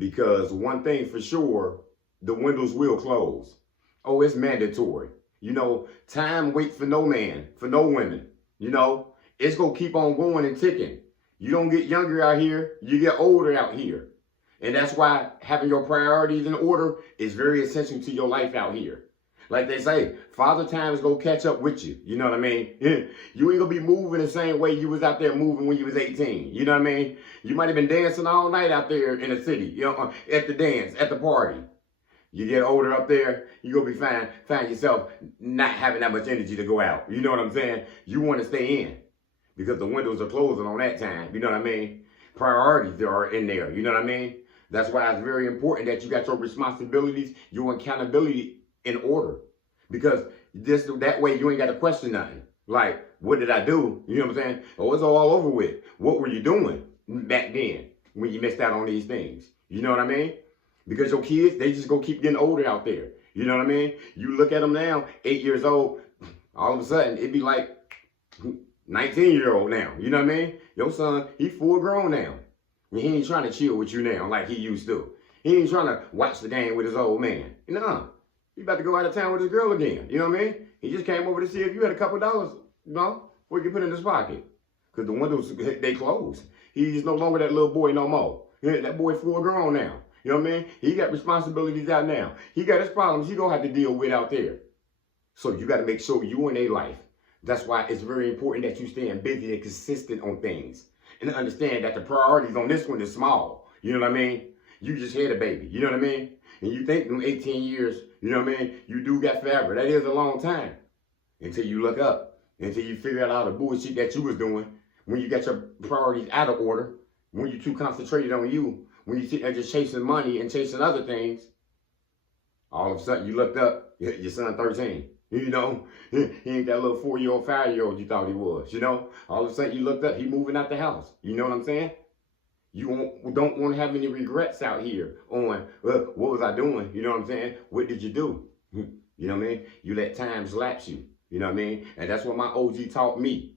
Because one thing for sure, the windows will close. Oh, it's mandatory. Time waits for no man, for no women. It's going to keep on going and ticking. You don't get younger out here, you get older out here. And that's why having your priorities in order is very essential to your life out here. Like they say, father time is going to catch up with you. You know what I mean? You ain't going to be moving the same way you was out there moving when you was 18. You know what I mean? You might have been dancing all night out there in the city, at the dance, at the party. You get older up there, you're going to be find yourself not having that much energy to go out. You know what I'm saying? You want to stay in because the windows are closing on that time. You know what I mean? Priorities are in there. You know what I mean? That's why it's very important that you got your responsibilities, your accountability in order. Because that way you ain't got to question nothing. Like, what did I do? You know what I'm saying? Oh, it's all over with. What were you doing back then when you missed out on these things? You know what I mean? Because your kids, they just gonna keep getting older out there. You know what I mean? You look at them now, 8 years old, all of a sudden it'd be like 19-year-old now. You know what I mean? Your son, he full grown now. And he ain't trying to chill with you now like he used to. He ain't trying to watch the game with his old man. No. He about to go out of town with his girl again. You know what I mean? He just came over to see if you had a couple dollars, where you can put in his pocket. Because the windows, they closed. He's no longer that little boy no more. That boy full grown now. You know what I mean? He got responsibilities out now. He got his problems he gonna have to deal with out there. So you got to make sure you in their life. That's why it's very important that you staying busy and consistent on things. And understand that the priorities on this one is small. You know what I mean? You just had a baby. You know what I mean? And you think them 18 years, you know what I mean? You do got forever. That is a long time. Until you look up. Until you figure out all the bullshit that you was doing. When you got your priorities out of order. When you too concentrated on you. When you sit there just chasing money and chasing other things, all of a sudden you looked up, your son 13. He ain't that little 4-year-old, 5-year-old you thought he was. All of a sudden you looked up, he moving out the house. You know what I'm saying? You don't want to have any regrets out here on, what was I doing? You know what I'm saying? What did you do? You know what I mean? You let time lapse you. You know what I mean? And that's what my OG taught me.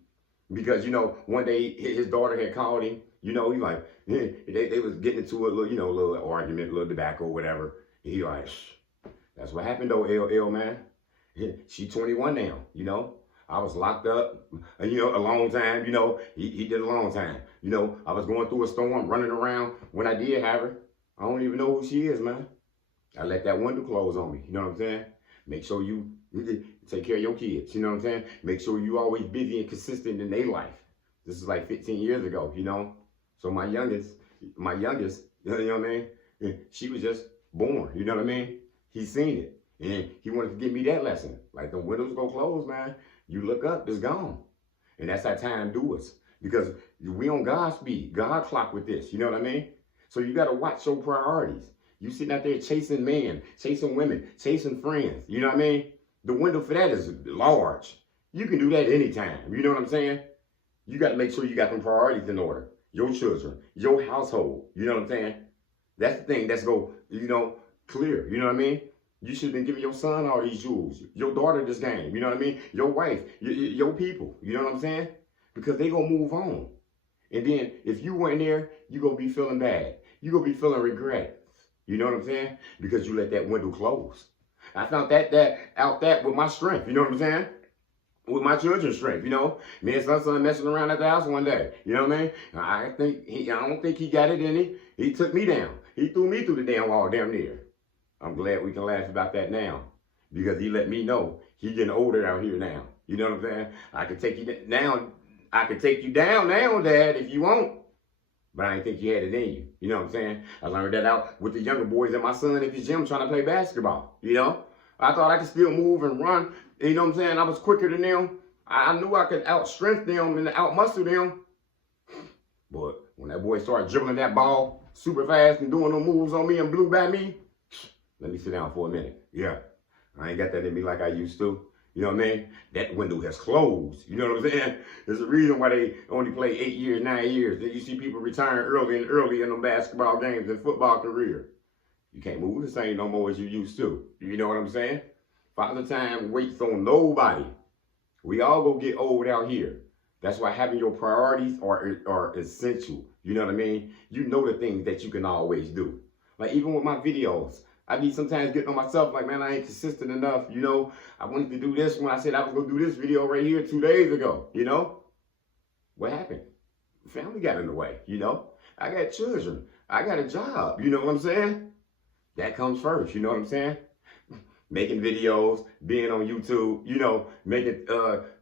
Because, one day his daughter had called him. He like, they was getting into a little, little argument, a little tobacco, whatever. And he like, that's what happened though, LL, man. She 21 now, I was locked up, a long time, he did a long time. I was going through a storm, running around. When I did have her, I don't even know who she is, man. I let that window close on me, you know what I'm saying? Make sure you take care of your kids, you know what I'm saying? Make sure you always busy and consistent in their life. This is like 15 years ago, So my youngest, you know what I mean? She was just born, you know what I mean? He seen it. And he wanted to give me that lesson. Like the windows go close, man. You look up, it's gone. And that's how time do us. Because we on God's speed, God clock with this, you know what I mean? So you got to watch your priorities. You sitting out there chasing men, chasing women, chasing friends, you know what I mean? The window for that is large. You can do that anytime, you know what I'm saying? You got to make sure you got them priorities in order. Your children, your household, you know what I'm saying? That's the thing that's clear, you know what I mean? You should have been giving your son all these jewels, your daughter this game, you know what I mean? Your wife, your people, you know what I'm saying? Because they gonna move on. And then if you weren't there, you gonna be feeling bad. You gonna be feeling regret. You know what I'm saying? Because you let that window close. I found that with my strength, you know what I'm saying? With my children's strength, Me and son messing around at the house one day, you know what I mean? I don't think he got it in him. He took me down. He threw me through the damn wall damn near. I'm glad we can laugh about that now. Because he let me know he getting older out here now. You know what I'm saying? I can take you down. I can take you down now, Dad, if you want. But I didn't think you had it in you. You know what I'm saying? I learned that out with the younger boys and my son at the gym trying to play basketball. I thought I could still move and run. You know what I'm saying? I was quicker than them. I knew I could out-strength them and out-muscle them. But when that boy started dribbling that ball super fast and doing them moves on me and blew by me, let me sit down for a minute. Yeah, I ain't got that in me like I used to. You know what I mean? That window has closed. You know what I'm saying? There's a reason why they only play 8 years, 9 years. Then you see people retiring early and early in them basketball games and football career. You can't move the same no more as you used to. You know what I'm saying? Father time waits on nobody. We all go get old out here. That's why having your priorities are essential. You know what I mean? You know the things that you can always do. Like even with my videos, I be sometimes getting on myself like, man, I ain't consistent enough. You know, I wanted to do this when I said I was gonna do this video right here 2 days ago. You know, what happened? Family got in the way. You know, I got children. I got a job. You know what I'm saying? That comes first. You know what I'm saying? Making videos, being on YouTube, you know, making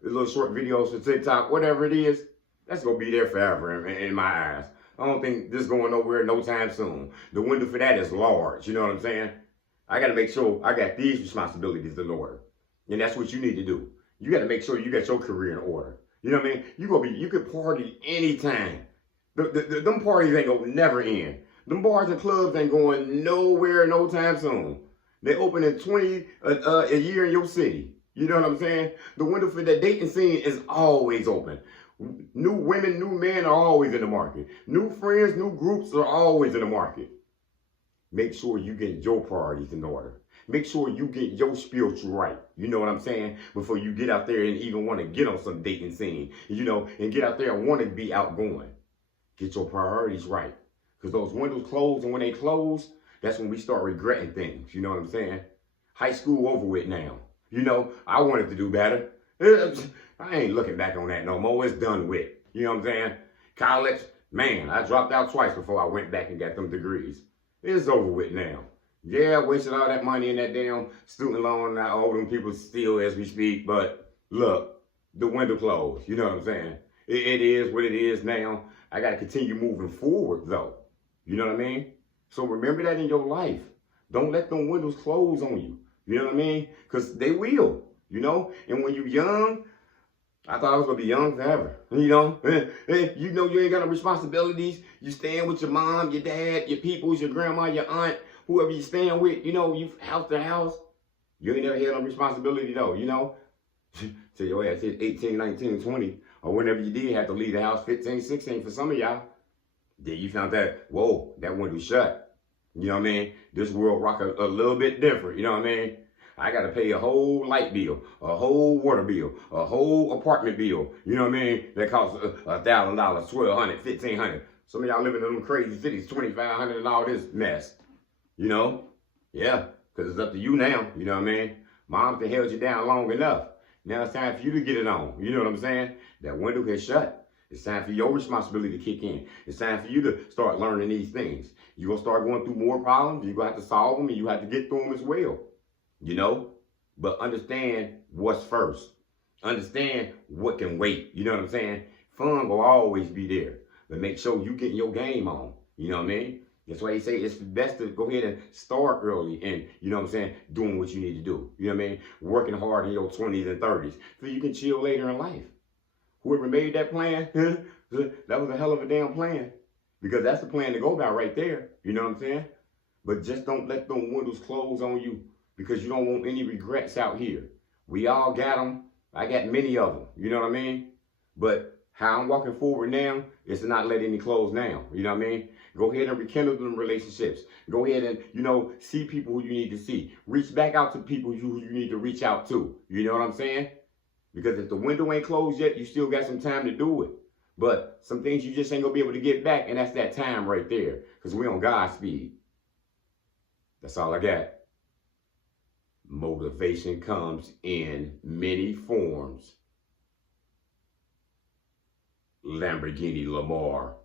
little short videos for TikTok, whatever it is, that's gonna be there forever in my eyes. I don't think this is going nowhere no time soon. The window for that is large, you know what I'm saying? I gotta make sure I got these responsibilities in order. And that's what you need to do. You gotta make sure you got your career in order. You know what I mean? You could party anytime. Them parties ain't gonna never end. Them bars and clubs ain't going nowhere no time soon. They open in 20 a year in your city. You know what I'm saying? The window for that dating scene is always open. New women, new men are always in the market. New friends, new groups are always in the market. Make sure you get your priorities in order. Make sure you get your spiritual right. You know what I'm saying? Before you get out there and even want to get on some dating scene, you know, and get out there and want to be outgoing. Get your priorities right. Because those windows close, and when they close, that's when we start regretting things. You know what I'm saying? High school over with now. You know, I wanted to do better. I ain't looking back on that no more. It's done with. You know what I'm saying? College, man, I dropped out twice before I went back and got them degrees. It's over with now. Yeah, I wasted all that money in that damn student loan, and I owe them people still as we speak. But look, the window closed. You know what I'm saying? It is what it is now. I got to continue moving forward, though. You know what I mean? So remember that in your life. Don't let them windows close on you. You know what I mean? Because they will, you know? And when you're young, I thought I was going to be young forever. You know? You know you ain't got no responsibilities. You staying with your mom, your dad, your peoples, your grandma, your aunt, whoever you staying with. You know, you house to house. You ain't never had no responsibility, though, you know? Till your ass hit 18, 19, 20. Or whenever you did have to leave the house, 15, 16 for some of y'all. Then you found that, whoa, that window shut. You know what I mean? This world rock a little bit different. You know what I mean? I got to pay a whole light bill, a whole water bill, a whole apartment bill. You know what I mean? That costs $1,000, $1,200, $1,500. Some of y'all living in them crazy cities, $2,500 and all this mess. You know? Yeah, because it's up to you now. You know what I mean? Mom has held you down long enough. Now it's time for you to get it on. You know what I'm saying? That window has shut. It's time for your responsibility to kick in. It's time for you to start learning these things. You're going to start going through more problems. You're going to have to solve them, and you have to get through them as well. You know? But understand what's first. Understand what can wait. You know what I'm saying? Fun will always be there. But make sure you get your game on. You know what I mean? That's why they say it's best to go ahead and start early and, you know what I'm saying, doing what you need to do. You know what I mean? Working hard in your 20s and 30s so you can chill later in life. Whoever made that plan, that was a hell of a damn plan. Because that's the plan to go by right there. You know what I'm saying? But just don't let them windows close on you because you don't want any regrets out here. We all got them. I got many of them. You know what I mean? But how I'm walking forward now is to not let any close now. You know what I mean? Go ahead and rekindle them relationships. Go ahead and, you know, see people who you need to see. Reach back out to people who you need to reach out to. You know what I'm saying? Because if the window ain't closed yet, you still got some time to do it. But some things you just ain't going to be able to get back, and that's that time right there. Because we on God's speed. That's all I got. Motivation comes in many forms. Lamborghini Lamar.